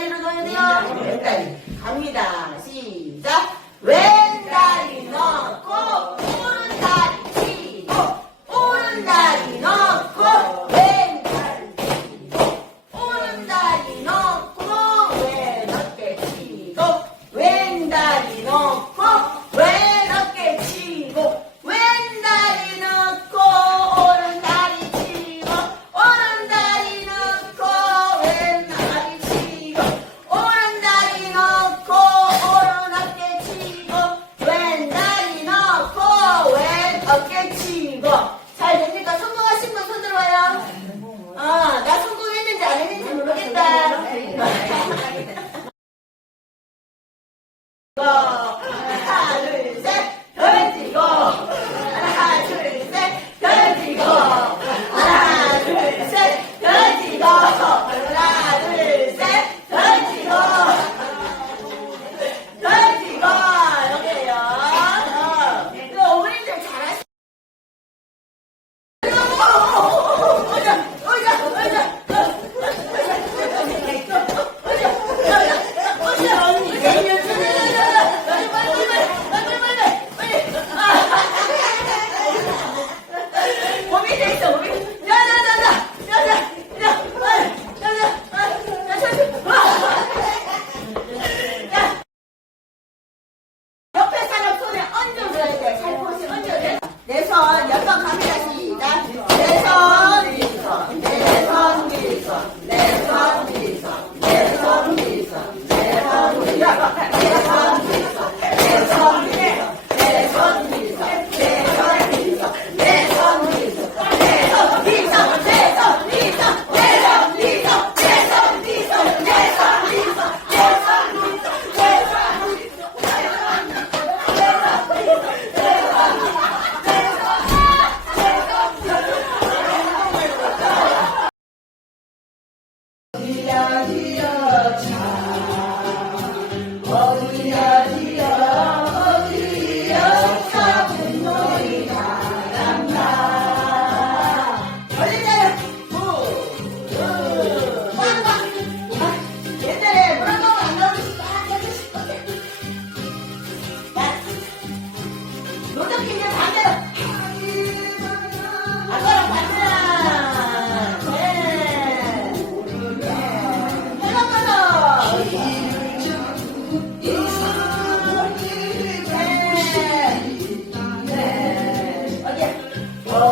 一りがとうご。Okay. touch